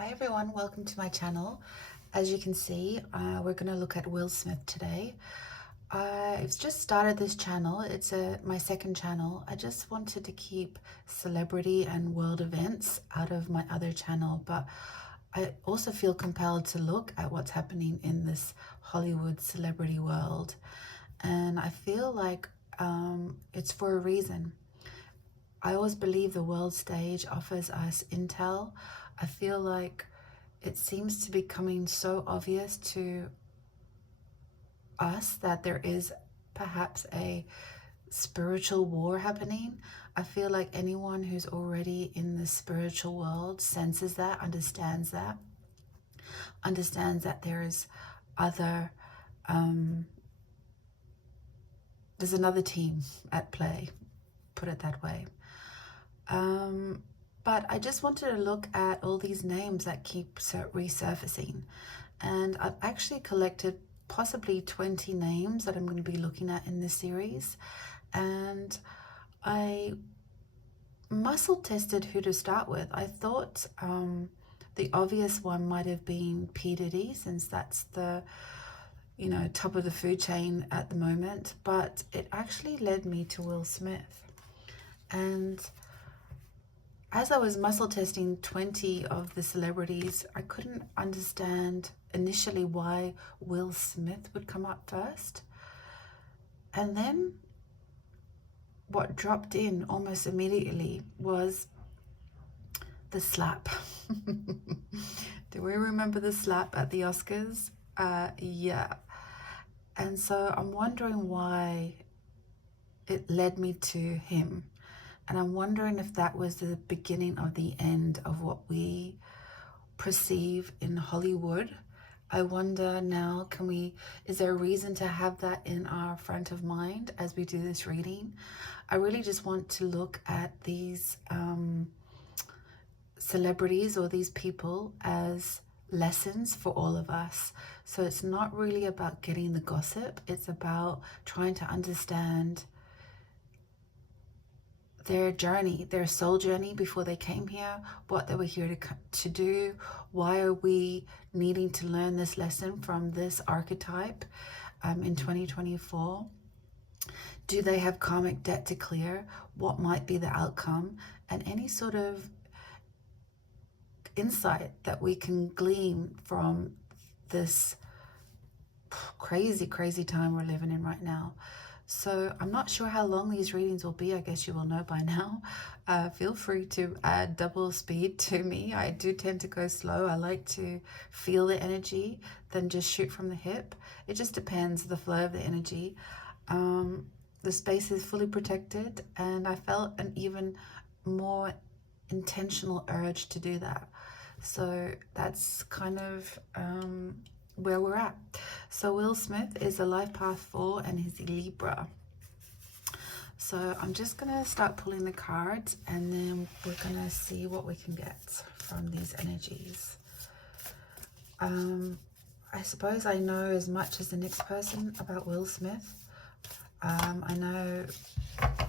Hi everyone, welcome to my channel. As you can see, we're going to look at Will Smith today. I've just started this channel. It's my second channel. I just wanted to keep celebrity and world events out of my other channel, but I also feel compelled to look at what's happening in this Hollywood celebrity world. And I feel like it's for a reason. I always believe the world stage offers us intel. I feel like it seems to be becoming so obvious to us that there is perhaps a spiritual war happening. I feel like anyone who's already in the spiritual world senses that, understands that there is other, there's another team at play, put it that way. But I just wanted to look at all these names that keep resurfacing. And I've actually collected possibly 20 names that I'm going to be looking at in this series. And I muscle tested who to start with. I thought the obvious one might have been P. Diddy, since that's the top of the food chain at the moment. But it actually led me to Will Smith. And as I was muscle testing 20 of the celebrities, I couldn't understand initially why Will Smith would come up first. And then what dropped in almost immediately was the slap. Do we remember the slap at the Oscars? Yeah. And so I'm wondering why it led me to him. And I'm wondering if that was the beginning of the end of what we perceive in Hollywood. I wonder now, is there a reason to have that in our front of mind as we do this reading? I really just want to look at these celebrities or these people as lessons for all of us. So it's not really about getting the gossip. It's about trying to understand their journey, their soul journey before they came here, what they were here to do. Why are we needing to learn this lesson from this archetype in 2024? Do they have karmic debt to clear? What might be the outcome? And any sort of insight that we can glean from this crazy, crazy time we're living in right now. So I'm not sure how long these readings will be. I guess you will know by now. Feel free to add double speed to me. I do tend to go slow. I like to feel the energy than just shoot from the hip. It just depends, the flow of the energy. The space is fully protected, and I felt an even more intentional urge to do that. So that's kind of where we're at. So Will Smith is a life path 4 and he's a Libra. So I'm just gonna start pulling the cards, and then we're gonna see what we can get from these energies. I suppose I know as much as the next person about Will Smith. I know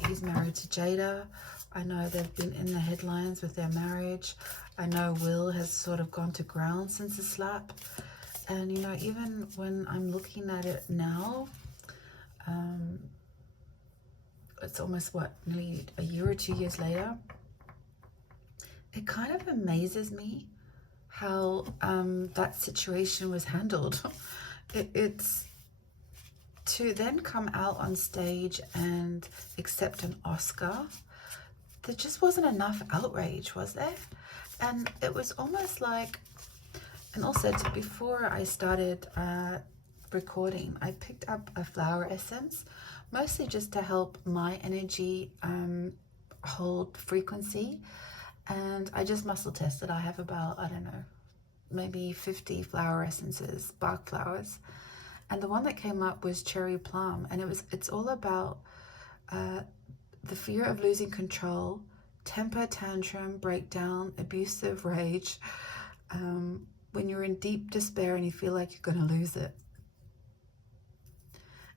he's married to Jada. I know they've been in the headlines with their marriage. I know Will has sort of gone to ground since the slap. And, even when I'm looking at it now, it's almost, nearly a year or 2 years later, it kind of amazes me how that situation was handled. It's to then come out on stage and accept an Oscar. There just wasn't enough outrage, was there? And it was almost like, and also before I started recording, I picked up a flower essence, mostly just to help my energy hold frequency. And I just muscle tested. I have about, I don't know, maybe 50 flower essences, bark flowers. And the one that came up was cherry plum. And it's all about the fear of losing control, temper tantrum, breakdown, abusive rage, when you're in deep despair and you feel like you're going to lose it.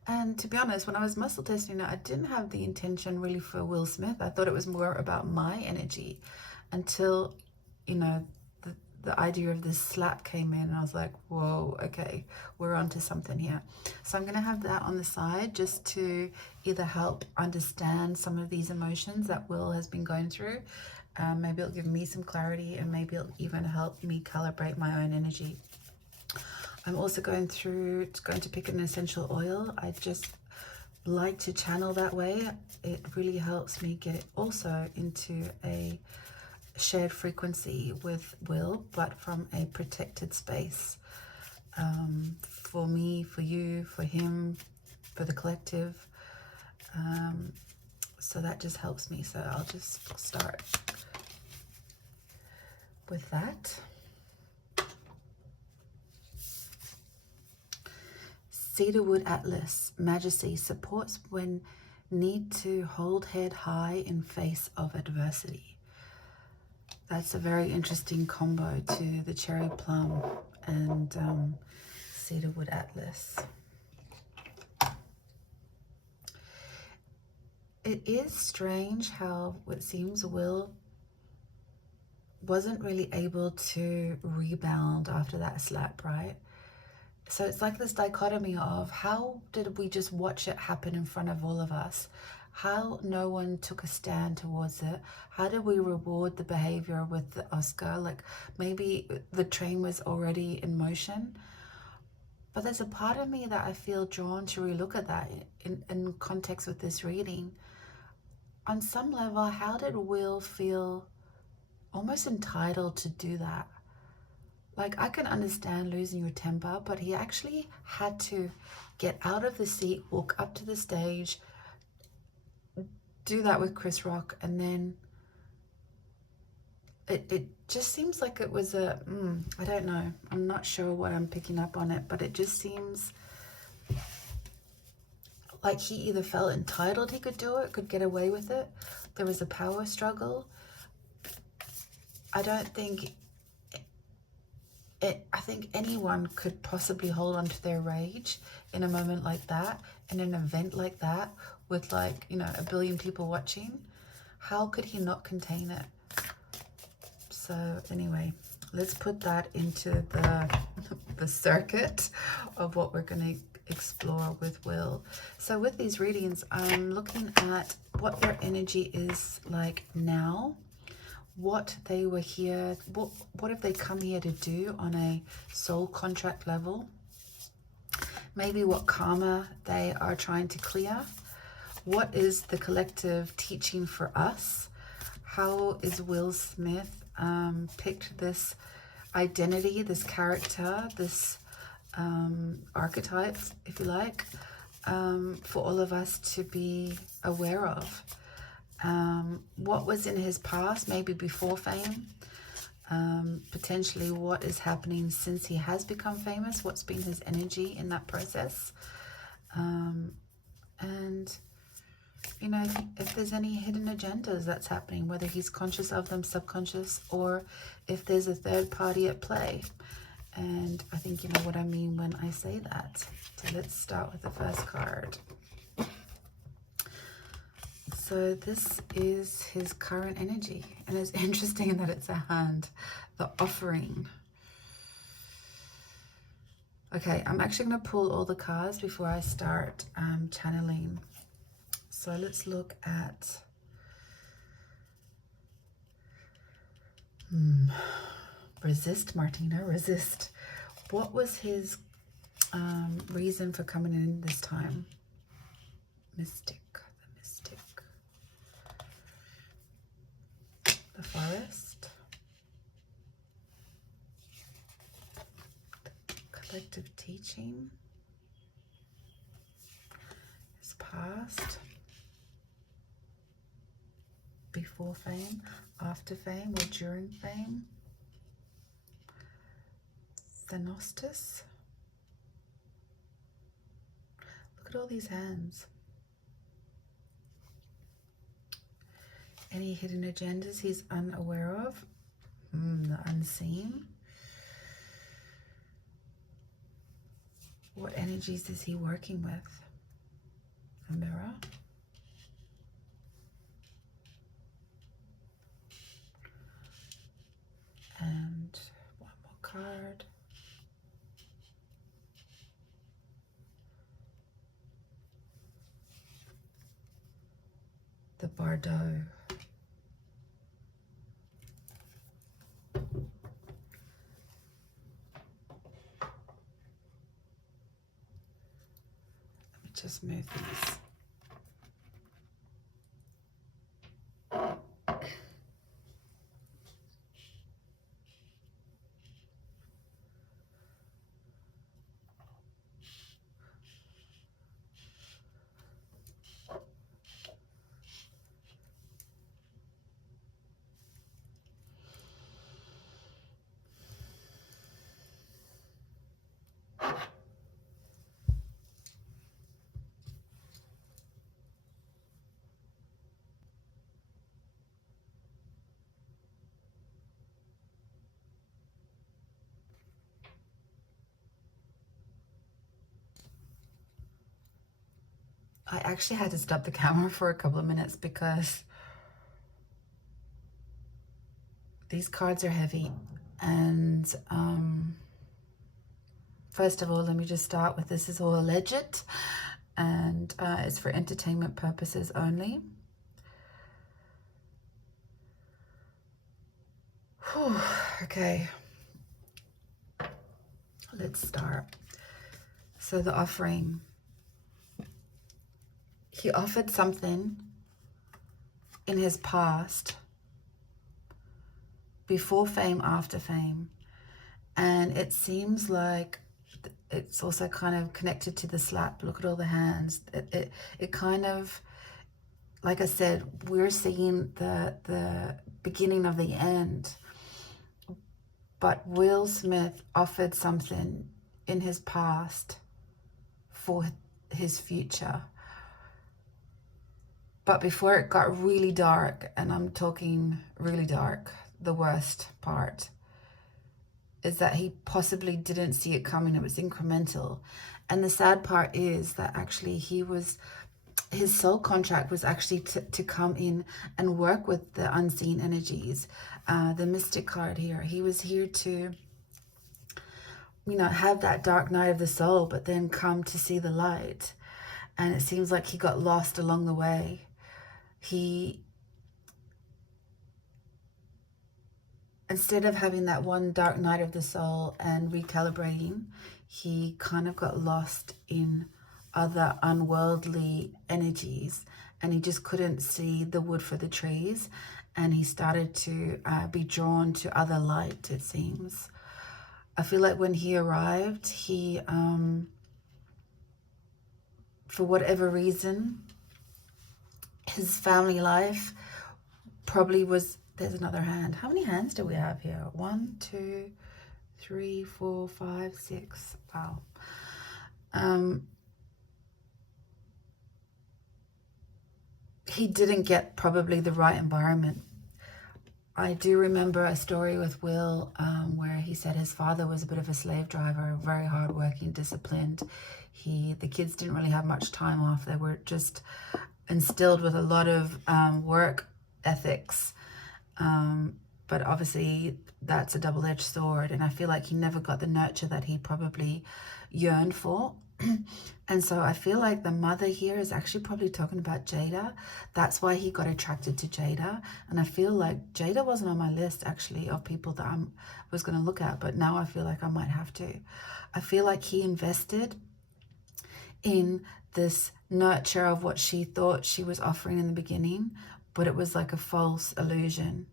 And to be honest, when I was muscle testing it, I didn't have the intention really for Will Smith. I thought it was more about my energy until, the idea of this slap came in, and I was like, whoa, okay, we're onto something here. So I'm going to have that on the side just to either help understand some of these emotions that Will has been going through. Maybe it'll give me some clarity, and maybe it'll even help me calibrate my own energy. I'm also going to pick an essential oil. I just like to channel that way. It really helps me get it also into a shared frequency with Will, but from a protected space. For me, for you, for him, for the collective. So that just helps me. So I'll just start with that. Cedarwood Atlas, Majesty, supports when need to hold head high in face of adversity. That's a very interesting combo to the Cherry Plum and Cedarwood Atlas. It is strange how it seems Will wasn't really able to rebound after that slap, right? So it's like this dichotomy of how did we just watch it happen in front of all of us? How no one took a stand towards it? How did we reward the behavior with the Oscar? Like maybe the train was already in motion. But there's a part of me that I feel drawn to relook at that in context with this reading. On some level, how did Will feel almost entitled to do that? Like, I can understand losing your temper, but he actually had to get out of the seat, walk up to the stage, do that with Chris Rock, and then it just seems like it was I don't know. I'm not sure what I'm picking up on it, but it just seems like he either felt entitled he could do it, could get away with it. There was a power struggle. I don't think I think anyone could possibly hold on to their rage in a moment like that, in an event like that, with like, you know, a billion people watching. How could he not contain it? So anyway, let's put that into the circuit of what we're going to explore with Will. So with these readings, I'm looking at what their energy is like now, what they were here, what have they come here to do on a soul contract level, maybe what karma they are trying to clear, what is the collective teaching for us, how is Will Smith picked this identity, this character, this archetype, if you like, for all of us to be aware of. What was in his past, maybe before fame, potentially what is happening since he has become famous, what's been his energy in that process, and you know, if there's any hidden agendas that's happening, whether he's conscious of them, subconscious, or if there's a third party at play. And I think you know what I mean when I say that. So let's start with the first card. So this is his current energy, and it's interesting that it's a hand, the offering. Okay, I'm actually going to pull all the cards before I start channeling. So let's look at resist, Martina, resist. What was his reason for coming in this time? Mystic, the mystic. The forest. The collective teaching. His past. Before fame, after fame, or during fame. Thenostis. Look at all these hands. Any hidden agendas he's unaware of? The unseen. What energies is he working with? A mirror. And Bordeaux. Let me just move these. I actually had to stop the camera for a couple of minutes because these cards are heavy. And first of all, let me just start with this is all alleged, and it's for entertainment purposes only. Whew, okay, let's start. So the offering. He offered something in his past, before fame, after fame. And it seems like it's also kind of connected to the slap. Look at all the hands. It kind of, like I said, we're seeing the beginning of the end. But Will Smith offered something in his past for his future. But before it got really dark, and I'm talking really dark, the worst part is that he possibly didn't see it coming. It was incremental. And the sad part is that actually his soul contract was actually to come in and work with the unseen energies. The Mystic card here, he was here to, you know, have that dark night of the soul, but then come to see the light. And it seems like he got lost along the way. Instead of having that one dark night of the soul and recalibrating, he kind of got lost in other unworldly energies, and he just couldn't see the wood for the trees, and he started to be drawn to other light, it seems. I feel like when he arrived, he, for whatever reason, his family life probably was, there's another hand. How many hands do we have here? 1, 2, 3, 4, 5, 6. Wow. He didn't get probably the right environment. I do remember a story with Will where he said his father was a bit of a slave driver, very hardworking, disciplined. The kids didn't really have much time off. They were just instilled with a lot of work ethics. But obviously that's a double-edged sword, and I feel like he never got the nurture that he probably yearned for. And so I feel like the mother here is actually probably talking about Jada. That's why he got attracted to Jada. And I feel like Jada wasn't on my list actually of people that I was going to look at, but now I feel like I might have to. I feel like he invested in this nurture of what she thought she was offering in the beginning, but it was like a false illusion.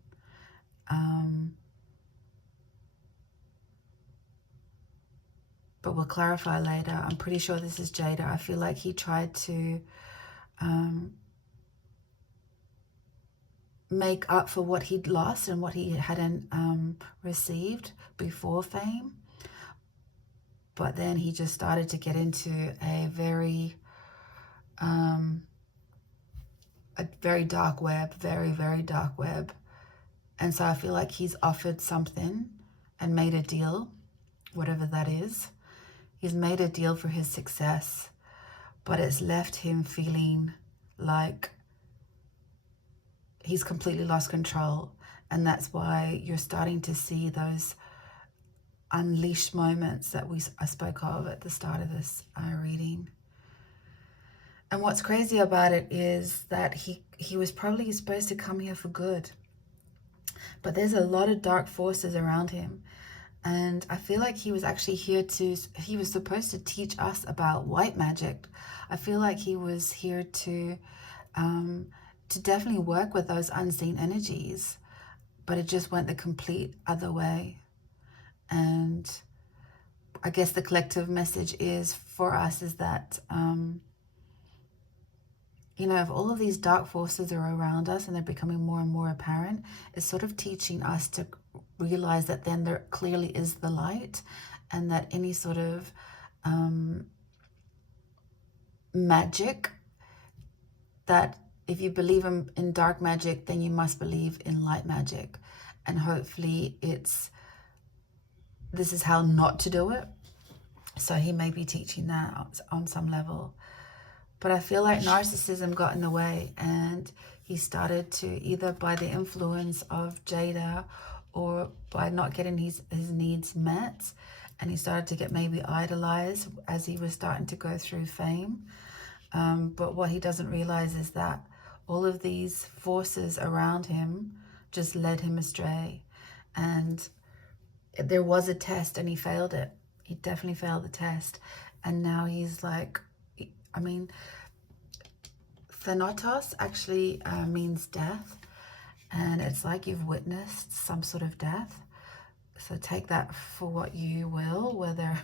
But we'll clarify later. I'm pretty sure this is Jada. I feel like he tried to make up for what he'd lost and what he hadn't received before fame. But then he just started to get into a very dark web, very dark web. And so I feel like he's offered something and made a deal, whatever that is. He's made a deal for his success, but it's left him feeling like he's completely lost control. And that's why you're starting to see those unleashed moments that I spoke of at the start of this reading. And what's crazy about it is that he was probably supposed to come here for good. But there's a lot of dark forces around him. And I feel like he was actually here he was supposed to teach us about white magic. I feel like he was here to definitely work with those unseen energies, but it just went the complete other way. And I guess the collective message is for us is that, you know, if all of these dark forces are around us and they're becoming more and more apparent, it's sort of teaching us to realize that then there clearly is the light, and that any sort of magic, that if you believe in dark magic, then you must believe in light magic. And hopefully this is how not to do it. So he may be teaching that on some level. But I feel like narcissism got in the way, and he started to, either by the influence of Jada or by not getting his needs met, and he started to get maybe idolized as he was starting to go through fame. But what he doesn't realize is that all of these forces around him just led him astray. And there was a test and he failed it. He definitely failed the test. And now he's like, I mean, Thanatos actually means death. And it's like you've witnessed some sort of death. So take that for what you will, whether...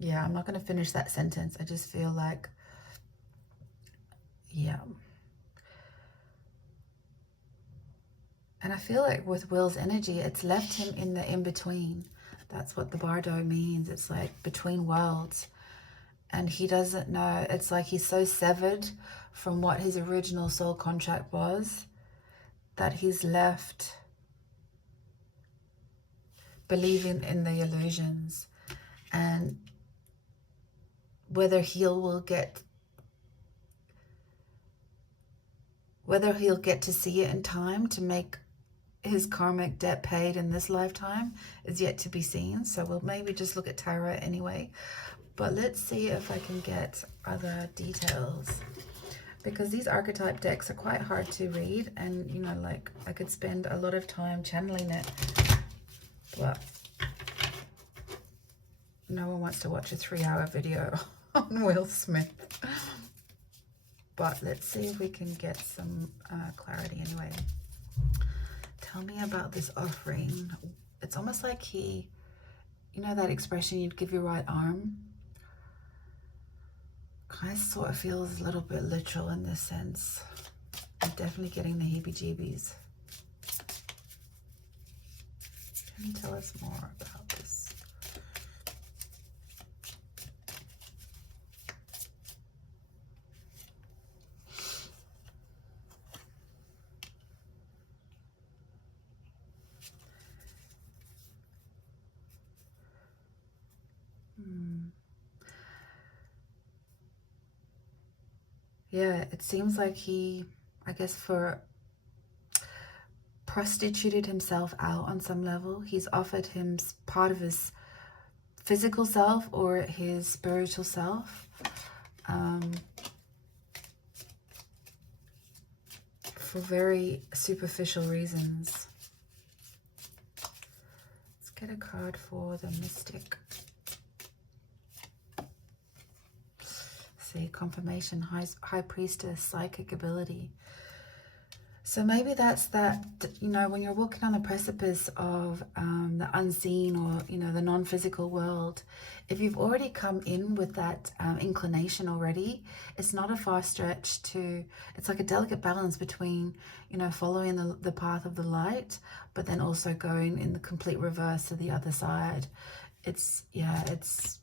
Yeah, I'm not going to finish that sentence. I just feel like, yeah. And I feel like with Will's energy, it's left him in the in-between. That's what the Bardo means. It's like between worlds. And he doesn't know. It's like he's so severed from what his original soul contract was that he's left believing in the illusions. And whether he'll get to see it in time to make his karmic debt paid in this lifetime is yet to be seen. So we'll maybe just look at tarot anyway. But let's see if I can get other details, because these archetype decks are quite hard to read, and you know, like I could spend a lot of time channeling it, but no one wants to watch a 3-hour video on Will Smith. But let's see if we can get some clarity anyway. Tell me about this offering. It's almost like he, you know that expression, you'd give your right arm? Kind of sort of feels a little bit literal in this sense. I'm definitely getting the heebie-jeebies. Can you tell us more about this? Yeah, it seems like he, I guess, prostituted himself out on some level. He's offered him part of his physical self or his spiritual self. For very superficial reasons. Let's get a card for the mystic. See, confirmation, high priestess, psychic ability. So maybe that's that, you know, when you're walking on the precipice of the unseen, or, you know, the non-physical world, if you've already come in with that inclination already, it's not a far stretch to, it's like a delicate balance between, you know, following the path of the light, but then also going in the complete reverse to the other side. It's, yeah, it's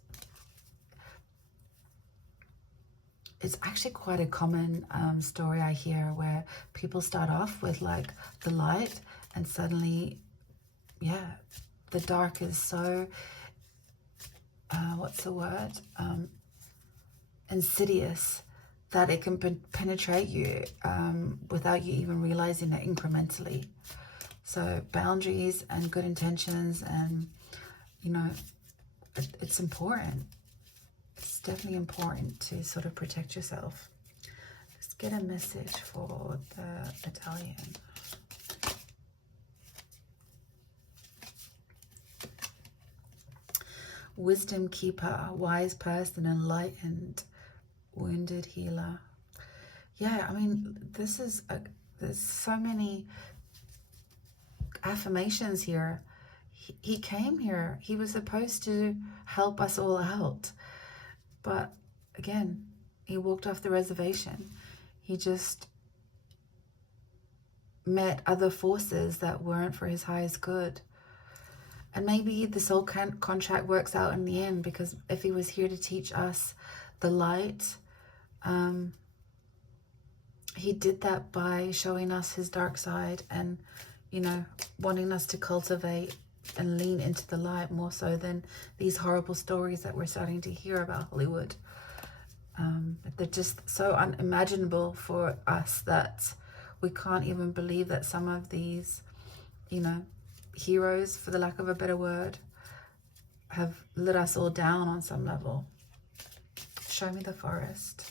actually quite a common story I hear, where people start off with like the light, and suddenly, yeah, the dark is so, what's the word? Insidious, that it can penetrate you without you even realizing it incrementally. So boundaries and good intentions, and, you know, it's important. It's definitely important to sort of protect yourself. Let's get a message for the Italian. Wisdom keeper, wise person, enlightened, wounded healer. Yeah, I mean, there's so many affirmations here. He came here. He was supposed to help us all out. But again, he walked off the reservation. He just met other forces that weren't for his highest good. And maybe this whole contract works out in the end, because if he was here to teach us the light, he did that by showing us his dark side and, you know, wanting us to cultivate and lean into the light more so than these horrible stories that we're starting to hear about Hollywood. They're just so unimaginable for us that we can't even believe that some of these, you know, heroes, for the lack of a better word, have let us all down on some level. Show me the forest.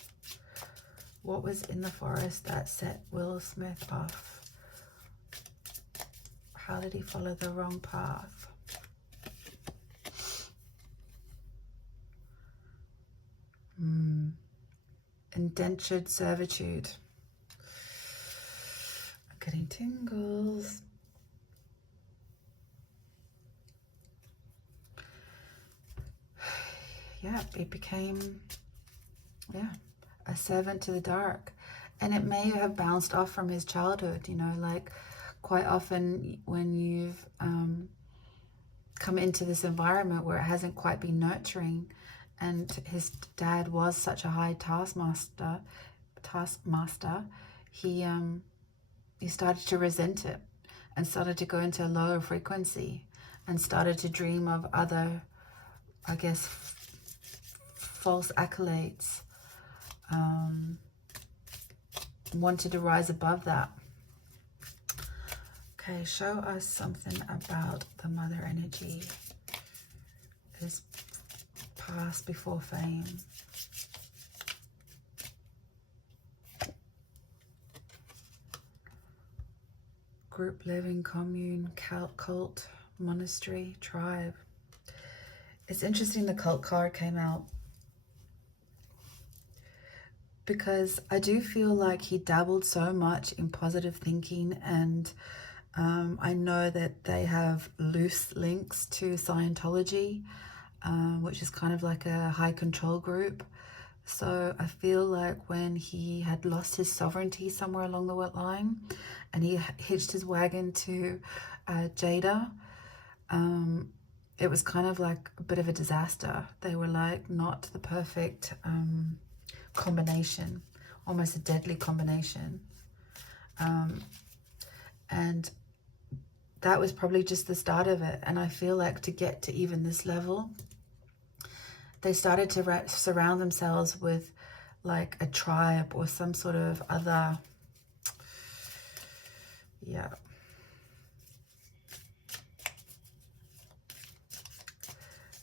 What was in the forest that set Will Smith off? How did he follow the wrong path? Indentured servitude. I'm getting tingles. Yeah, it became, a servant to the dark. And it may have bounced off from his childhood, you know, like quite often when you've come into this environment where it hasn't quite been nurturing, and his dad was such a high taskmaster, he started to resent it and started to go into a lower frequency and started to dream of other, I guess, false accolades, wanted to rise above that. Okay, show us something about the mother energy. His past before fame. Group living, commune, cult, monastery, tribe. It's interesting the cult card came out, because I do feel like he dabbled so much in positive thinking, and I know that they have loose links to Scientology, which is kind of like a high control group. So I feel like when he had lost his sovereignty somewhere along the line and he hitched his wagon to Jada, it was kind of like a bit of a disaster. They were like not the perfect combination, almost a deadly combination. And that was probably just the start of it. And I feel like to get to even this level, they started to surround themselves with like a tribe or some sort of other,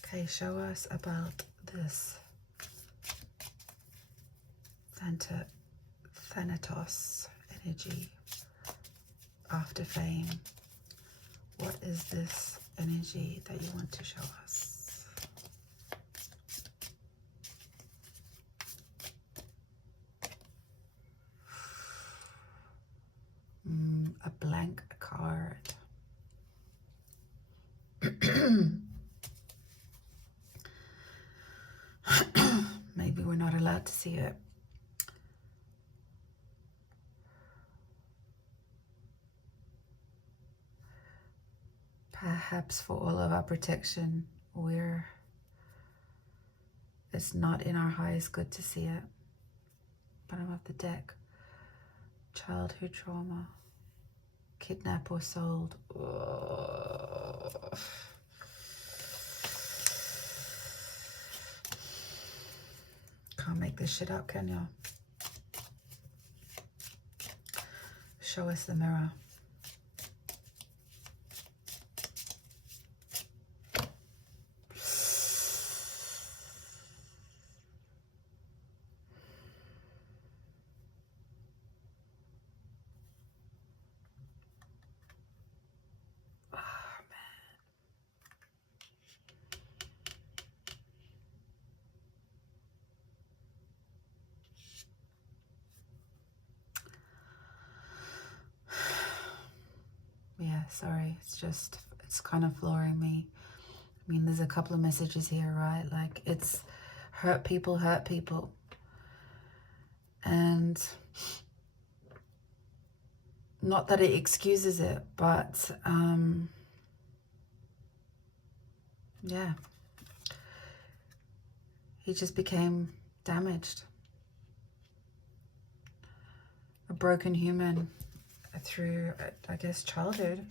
Okay, show us about this Thanatos energy after fame. What is this energy that you want to show us? A blank card. Maybe we're not allowed to see it. Perhaps for all of our protection, it's not in our highest good to see it. Bottom of the deck. Childhood trauma. Kidnapped or sold. Ugh. Can't make this shit up, can you? Show us the mirror. Yeah, sorry. It's kind of flooring me. I mean, there's a couple of messages here, right? Like, it's hurt people. And not that it excuses it, but yeah, he just became damaged. A broken human through, I guess, childhood.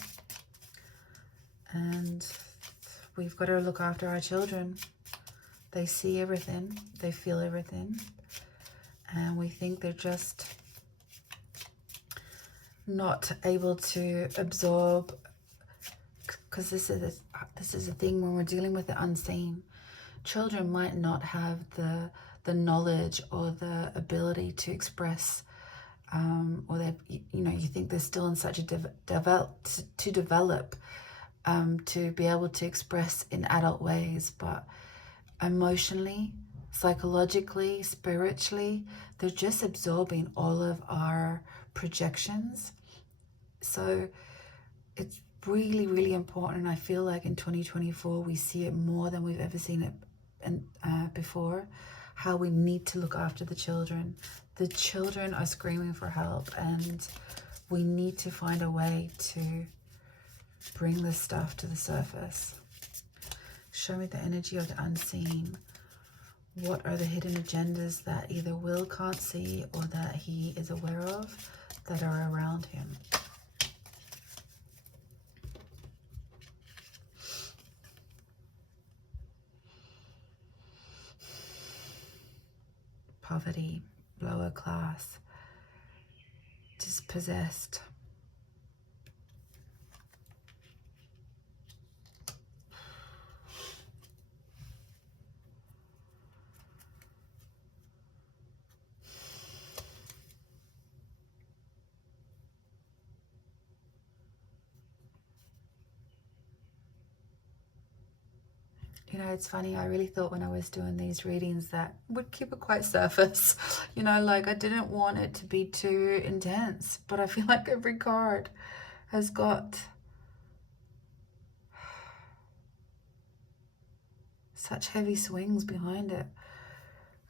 And we've got to look after our children. They see everything, they feel everything, and we think they're just not able to absorb, because this is a thing when we're dealing with the unseen. Children might not have the knowledge or the ability to express, or they, you know, you think they're still in such a develop to be able to express in adult ways, but emotionally, psychologically, spiritually, they're just absorbing all of our projections. So it's really, really important. I feel like in 2024 we see it more than we've ever seen it before, how we need to look after the children. The children are screaming for help, and we need to find a way to bring this stuff to the surface. Show me the energy of the unseen. What are the hidden agendas that either Will can't see or that he is aware of that are around him? Poverty, lower class, dispossessed. You know, it's funny, I really thought when I was doing these readings that would keep it quite surface. You know, like I didn't want it to be too intense, but I feel like every card has got such heavy swings behind it.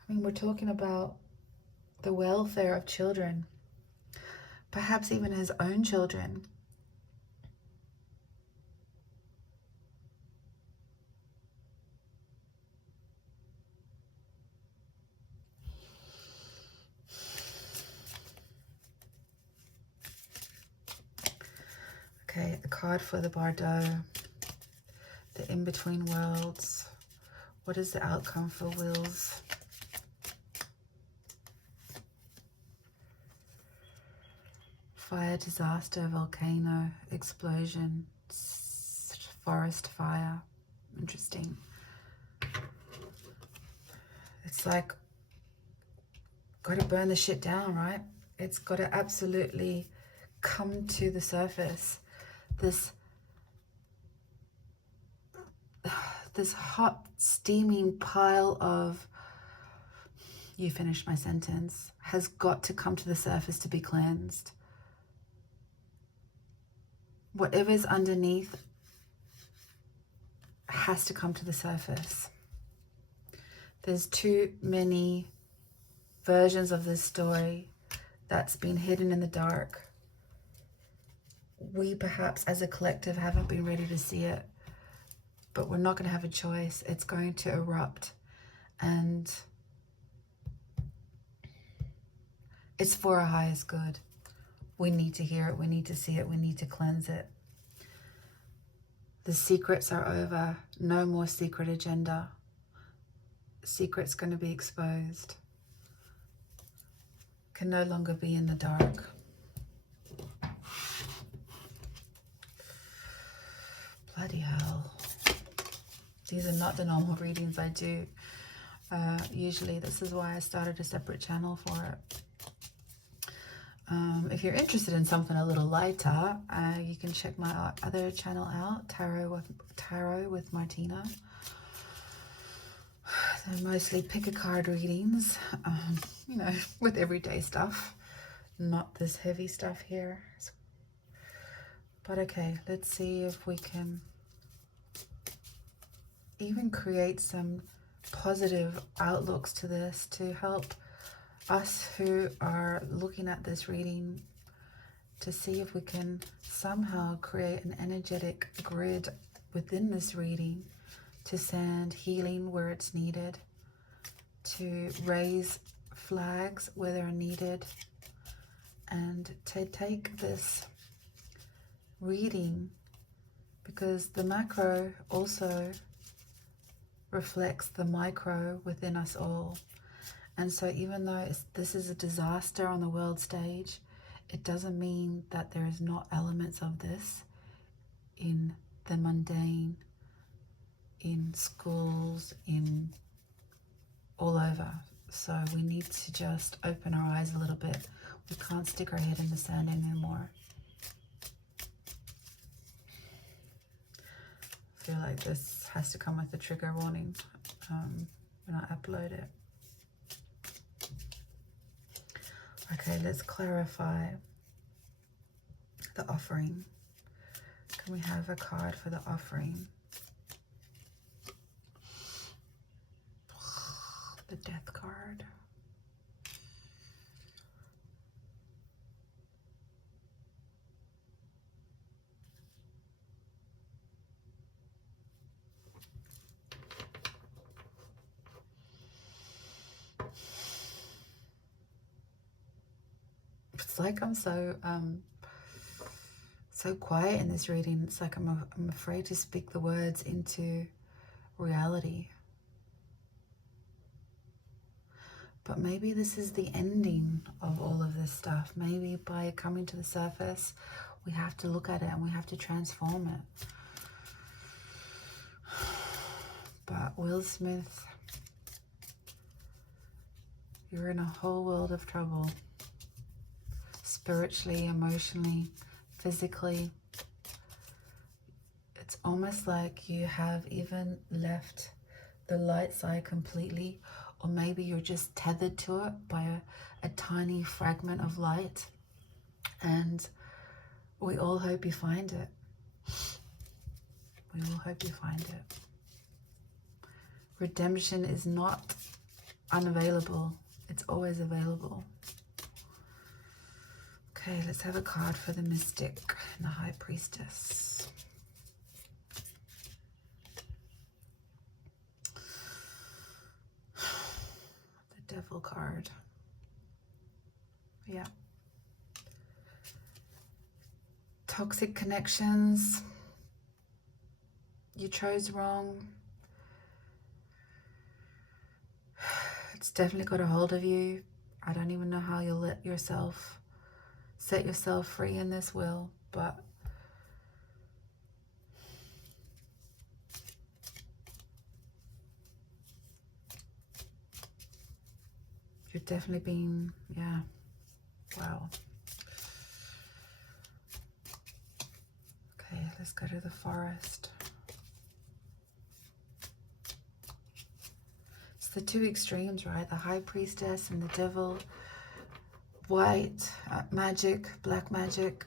I mean, we're talking about the welfare of children, perhaps even his own children. Okay, a card for the Bardo, the in-between worlds. What is the outcome for Will's? Fire, disaster, volcano, explosion, forest fire. Interesting. It's like, got to burn the shit down, right? It's got to absolutely come to the surface. This hot, steaming pile of, you finished my sentence, has got to come to the surface to be cleansed. Whatever's underneath has to come to the surface. There's too many versions of this story that's been hidden in the dark. We perhaps as a collective haven't been ready to see it, but we're not going to have a choice. It's going to erupt, and it's for our highest good. We need to hear it, we need to see it, we need to cleanse it. The secrets are over. No more secret agenda. Secret's going to be exposed. Can no longer be in the dark. Bloody hell. These are not the normal readings I do. Usually this is why I started a separate channel for it. If you're interested in something a little lighter, you can check my other channel out, Tarot with Martina. They're mostly pick a card readings, you know, with everyday stuff, not this heavy stuff here. But okay, let's see if we can even create some positive outlooks to this to help us who are looking at this reading, to see if we can somehow create an energetic grid within this reading to send healing where it's needed, to raise flags where they're needed, and to take this reading, because the macro also reflects the micro within us all. And so even though this is a disaster on the world stage, it doesn't mean that there is not elements of this in the mundane, in schools, in all over. So we need to just open our eyes a little bit. We can't stick our head in the sand anymore. I feel like this has to come with a trigger warning when I upload it. Okay, let's clarify the offering. Can we have a card for the offering? The Death card. It's like I'm so quiet in this reading. It's like I'm afraid to speak the words into reality. But maybe this is the ending of all of this stuff. Maybe by coming to the surface, we have to look at it and we have to transform it. But Will Smith, you're in a whole world of trouble. Spiritually, emotionally, physically. It's almost like you have even left the light side completely, or maybe you're just tethered to it by a tiny fragment of light. And we all hope you find it. We all hope you find it. Redemption is not unavailable. It's always available. Okay, let's have a card for the Mystic and the High Priestess. The Devil card. Yeah. Toxic connections. You chose wrong. It's definitely got a hold of you. I don't even know how you'll set yourself free in this will, but you're definitely being, yeah, wow. Okay, let's go to the forest. It's the two extremes, right? The High Priestess and the Devil. White magic, black magic.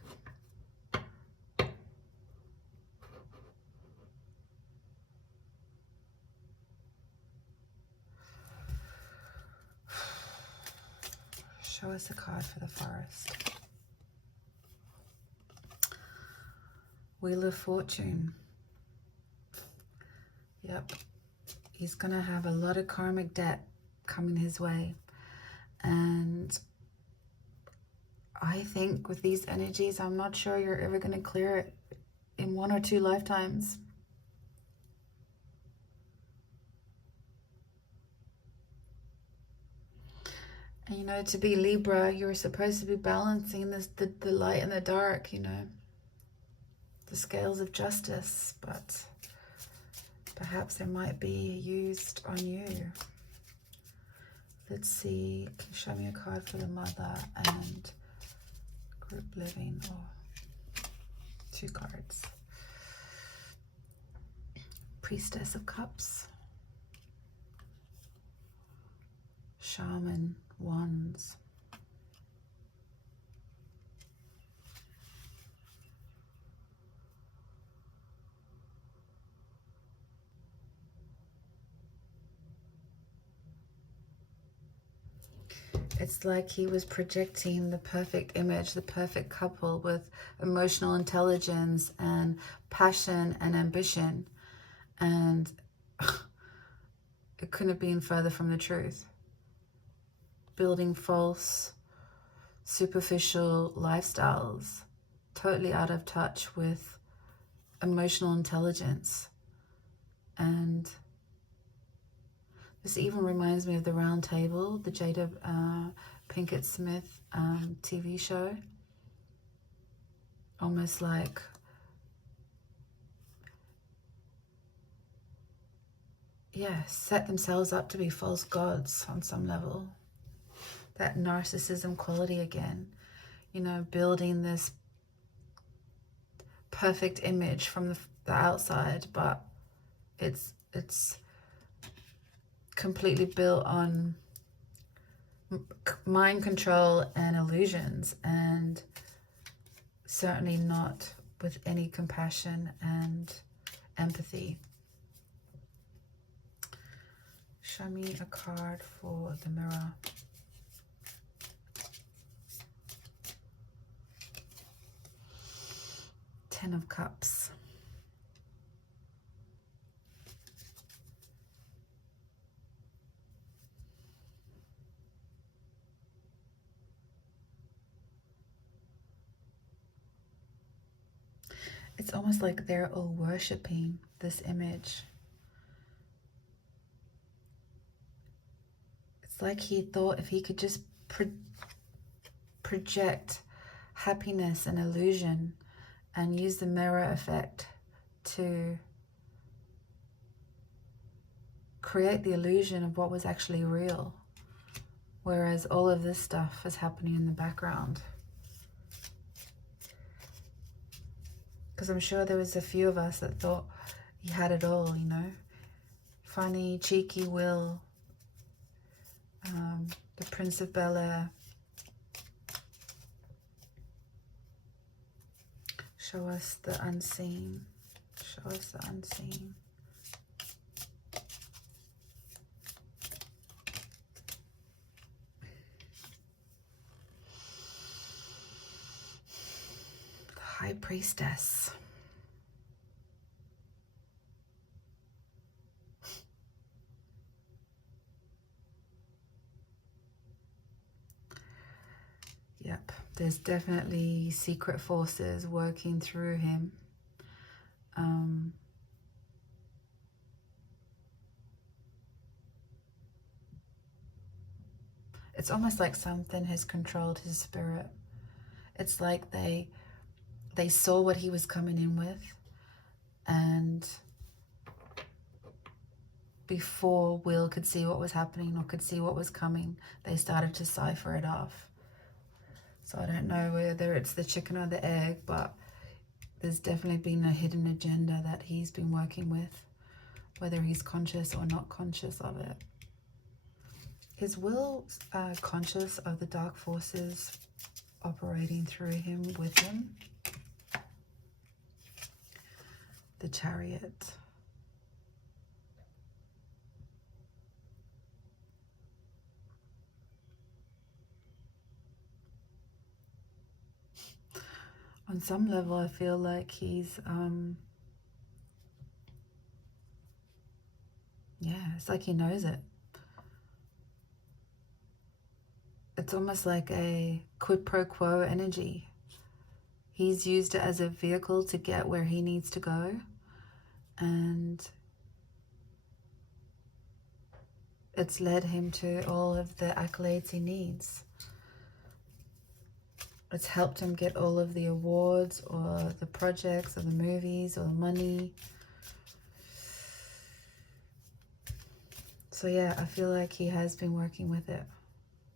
Show us a card for the forest. Wheel of Fortune. Yep. He's going to have a lot of karmic debt coming his way. And I think with these energies, I'm not sure you're ever going to clear it in 1 or 2 lifetimes. And you know, to be Libra, you're supposed to be balancing this, the light and the dark, you know, the scales of justice, but perhaps they might be used on you. Let's see, can you show me a card for the Mother and Group Living, or 2 cards. Priestess of Cups. Shaman Wands. It's like he was projecting the perfect image, the perfect couple with emotional intelligence and passion and ambition. And it couldn't have been further from the truth. Building false, superficial lifestyles, totally out of touch with emotional intelligence. And this even reminds me of The Round Table, the Jada Pinkett Smith TV show. Almost like set themselves up to be false gods on some level. That narcissism quality again, you know, building this perfect image from the outside, but it's completely built on mind control and illusions, and certainly not with any compassion and empathy. Show me a card for the mirror. Ten of Cups. It's almost like they're all worshipping this image. It's like he thought if he could just project happiness and illusion and use the mirror effect to create the illusion of what was actually real, whereas all of this stuff is happening in the background. Because I'm sure there was a few of us that thought he had it all, you know. Funny, cheeky Will, the Prince of Bel-Air. Show us the unseen. Show us the unseen. The High Priestess. Yep, there's definitely secret forces working through him. It's almost like something has controlled his spirit. It's like they saw what he was coming in with, and before Will could see what was happening or could see what was coming, they started to cipher it off. So I don't know whether it's the chicken or the egg, but there's definitely been a hidden agenda that he's been working with, whether he's conscious or not conscious of it. Is Will conscious of the dark forces operating through him, with him? The Chariot. On some level, I feel like he's, it's like he knows it. It's almost like a quid pro quo energy. He's used it as a vehicle to get where he needs to go, and it's led him to all of the accolades he needs. It's helped him get all of the awards or the projects or the movies or the money. So yeah, I feel like he has been working with it,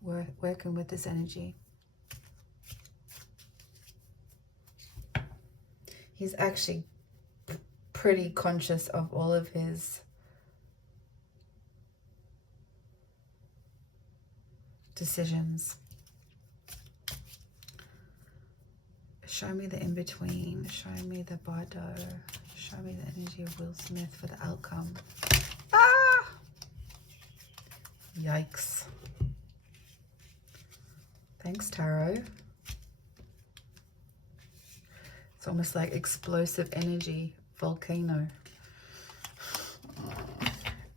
working with this energy. He's actually pretty conscious of all of his decisions. Show me the in-between. Show me the Bardo. Show me the energy of Will Smith for the outcome. Ah! Yikes. Thanks, Tarot. It's almost like explosive energy, volcano.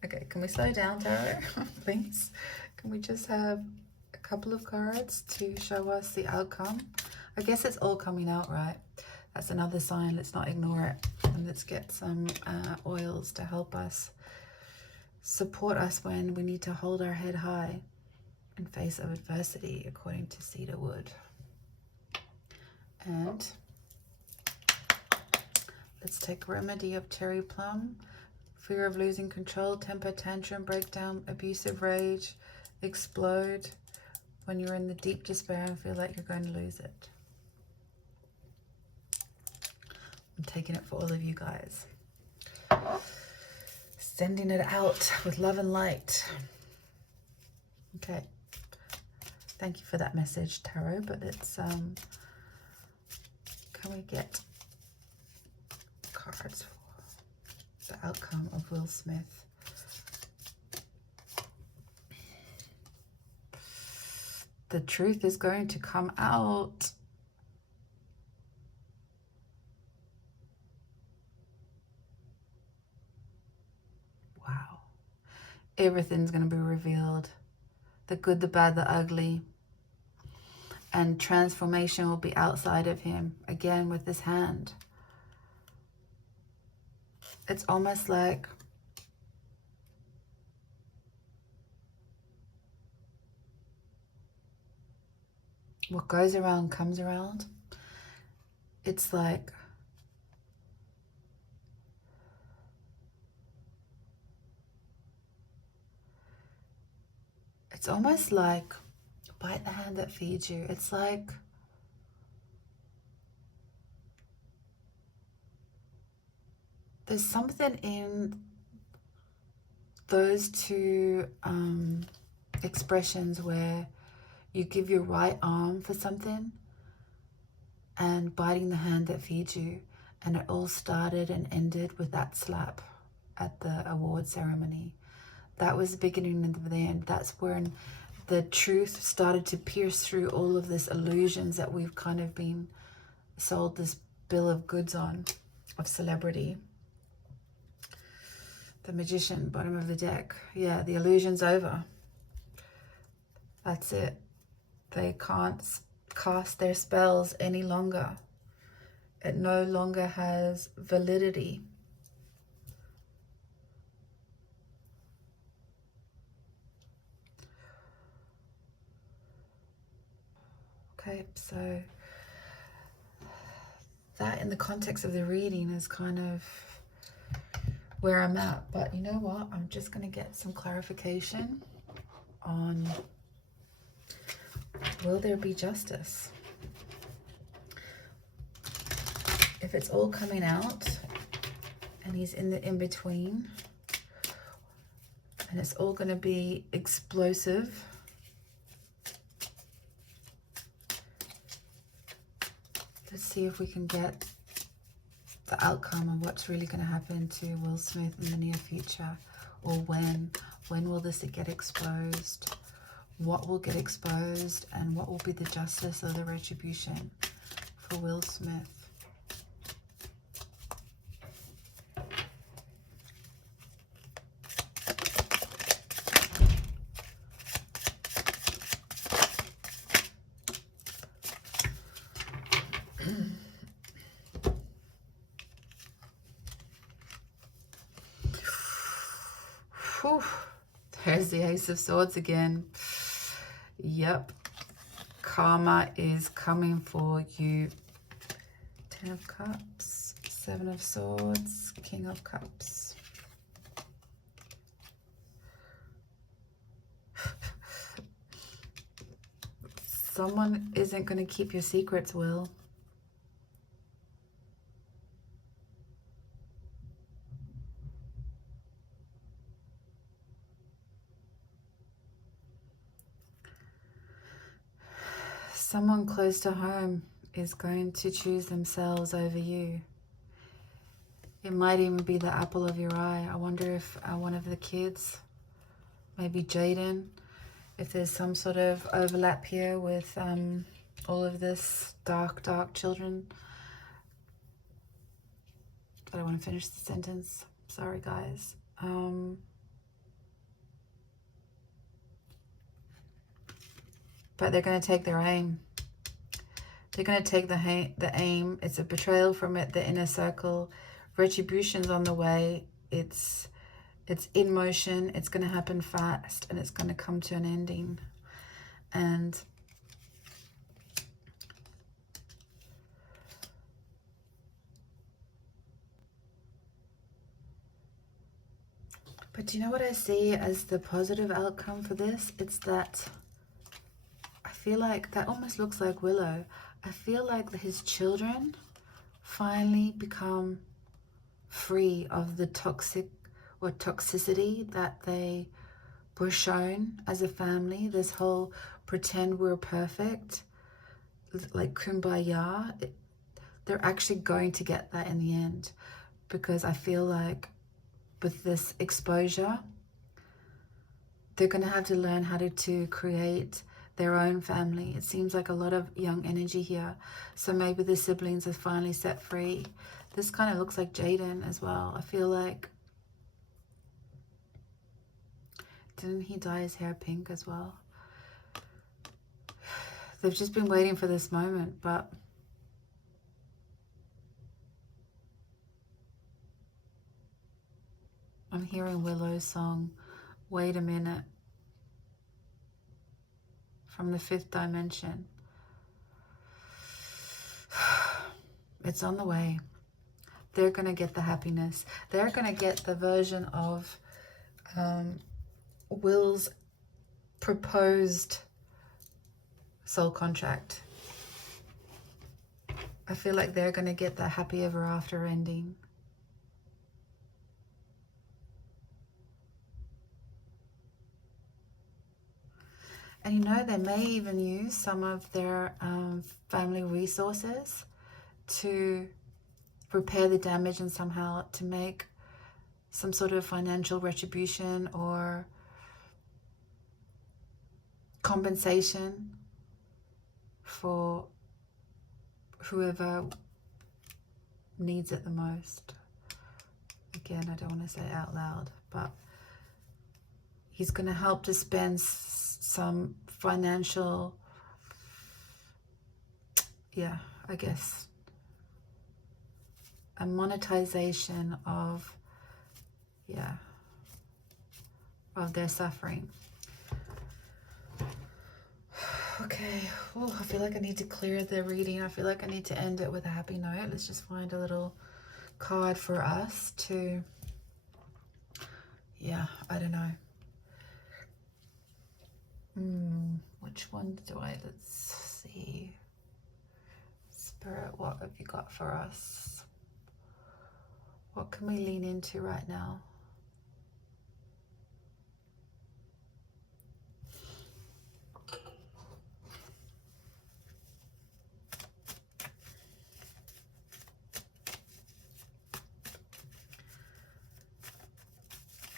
Okay, can we slow down, Tarot? Please? Can we just have a couple of cards to show us the outcome? I guess it's all coming out, right? That's another sign. Let's not ignore it. And let's get some oils to help us, support us when we need to hold our head high in face of adversity, according to cedar wood. And let's take remedy of cherry plum. Fear of losing control, temper tantrum, breakdown, abusive rage, explode when you're in the deep despair and feel like you're going to lose it. I'm taking it for all of you guys. Sending it out with love and light. Okay. Thank you for that message, Tarot, but it's, can we get cards for the outcome of Will Smith? The truth is going to come out. Wow. Everything's going to be revealed. The good, the bad, the ugly. And transformation will be outside of him. Again, with this hand. It's almost like what goes around comes around. It's like it's almost like bite the hand that feeds you. It's like there's something in those two expressions where you give your right arm for something and biting the hand that feeds you. And it all started and ended with that slap at the award ceremony. That was the beginning of the end. That's when the truth started to pierce through all of this illusions that we've kind of been sold this bill of goods on, of celebrity. The Magician, bottom of the deck. Yeah, the illusion's over. That's it. They can't cast their spells any longer. It no longer has validity. Okay, so that in the context of the reading is kind of where I'm at. But you know what? I'm just going to get some clarification on, will there be justice? If it's all coming out and he's in the in-between and it's all going to be explosive, let's see if we can get the outcome of what's really going to happen to Will Smith in the near future, or when will this get exposed, what will get exposed, and what will be the justice or the retribution for Will Smith. Whew. There's the Ace of Swords again. Yep. Karma is coming for you. 10 of Cups, 7 of Swords, King of Cups. Someone isn't going to keep your secrets, Will. Someone close to home is going to choose themselves over you. It might even be the apple of your eye. I wonder if one of the kids, maybe Jaden, if there's some sort of overlap here with all of this dark children. I don't want to finish the sentence. Sorry, guys. But they're going to take their aim. They're going to take the aim. It's a betrayal from it, the inner circle. Retribution's on the way. It's in motion. It's going to happen fast, and it's going to come to an ending. And but do you know what I see as the positive outcome for this? It's that I feel like that almost looks like Willow. I feel like his children finally become free of the toxicity that they were shown as a family. This whole pretend we're perfect, like kumbaya. They're actually going to get that in the end, because I feel like with this exposure, they're going to have to learn how to create their own family. It seems like a lot of young energy here. So maybe the siblings are finally set free. This kind of looks like Jaden as well. I feel like, didn't he dye his hair pink as well? They've just been waiting for this moment, but I'm hearing Willow's song, Wait a Minute, from the 5th dimension. It's on the way. They're going to get the happiness. They're going to get the version of Will's proposed soul contract. I feel like they're going to get the happy ever after ending. And you know, they may even use some of their family resources to repair the damage and somehow to make some sort of financial retribution or compensation for whoever needs it the most. Again, I don't want to say it out loud, but he's going to help to spend some financial, I guess, a monetization of, of their suffering. Okay, ooh, I feel like I need to clear the reading. I feel like I need to end it with a happy note. Let's just find a little card for us to, I don't know. Which one do let's see. Spirit, what have you got for us? What can we lean into right now?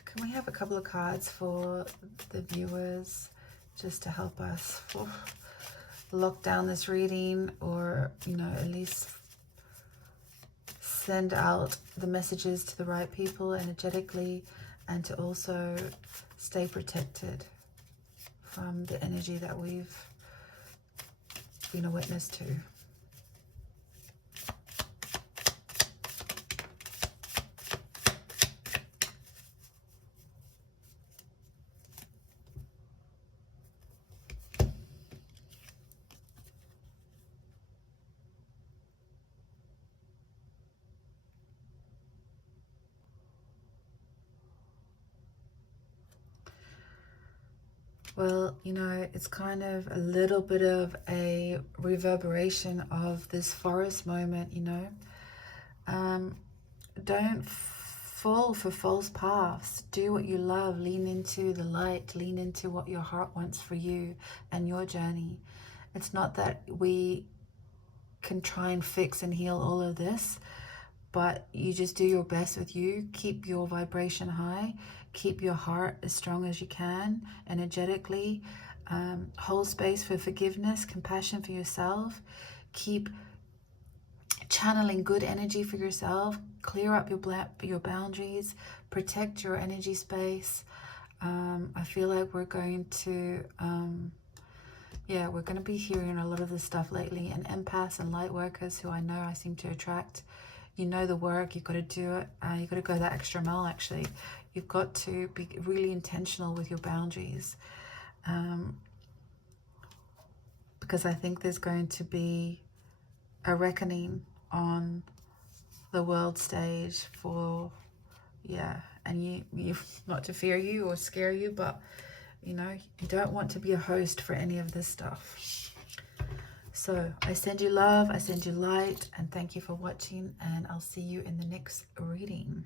Can we have a couple of cards for the viewers just to help us lock down this reading, or, at least send out the messages to the right people energetically, and to also stay protected from the energy that we've been a witness to. Well, it's kind of a little bit of a reverberation of this forest moment, Don't fall for false paths. Do what you love. Lean into the light. Lean into what your heart wants for you and your journey. It's not that we can try and fix and heal all of this, but you just do your best with you. Keep your vibration high. Keep your heart as strong as you can energetically. Hold space for forgiveness, compassion for yourself. Keep channeling good energy for yourself. Clear up your boundaries. Protect your energy space. I feel like we're going to, yeah, we're going to be hearing a lot of this stuff lately. And empaths and light workers who I know I seem to attract, you know the work, you've got to do it. You've got to go that extra mile, actually. You've got to be really intentional with your boundaries. Because I think there's going to be a reckoning on the world stage for, yeah, and you not to fear you or scare you, but you know, you don't want to be a host for any of this stuff. So I send you love, I send you light, and thank you for watching, and I'll see you in the next reading.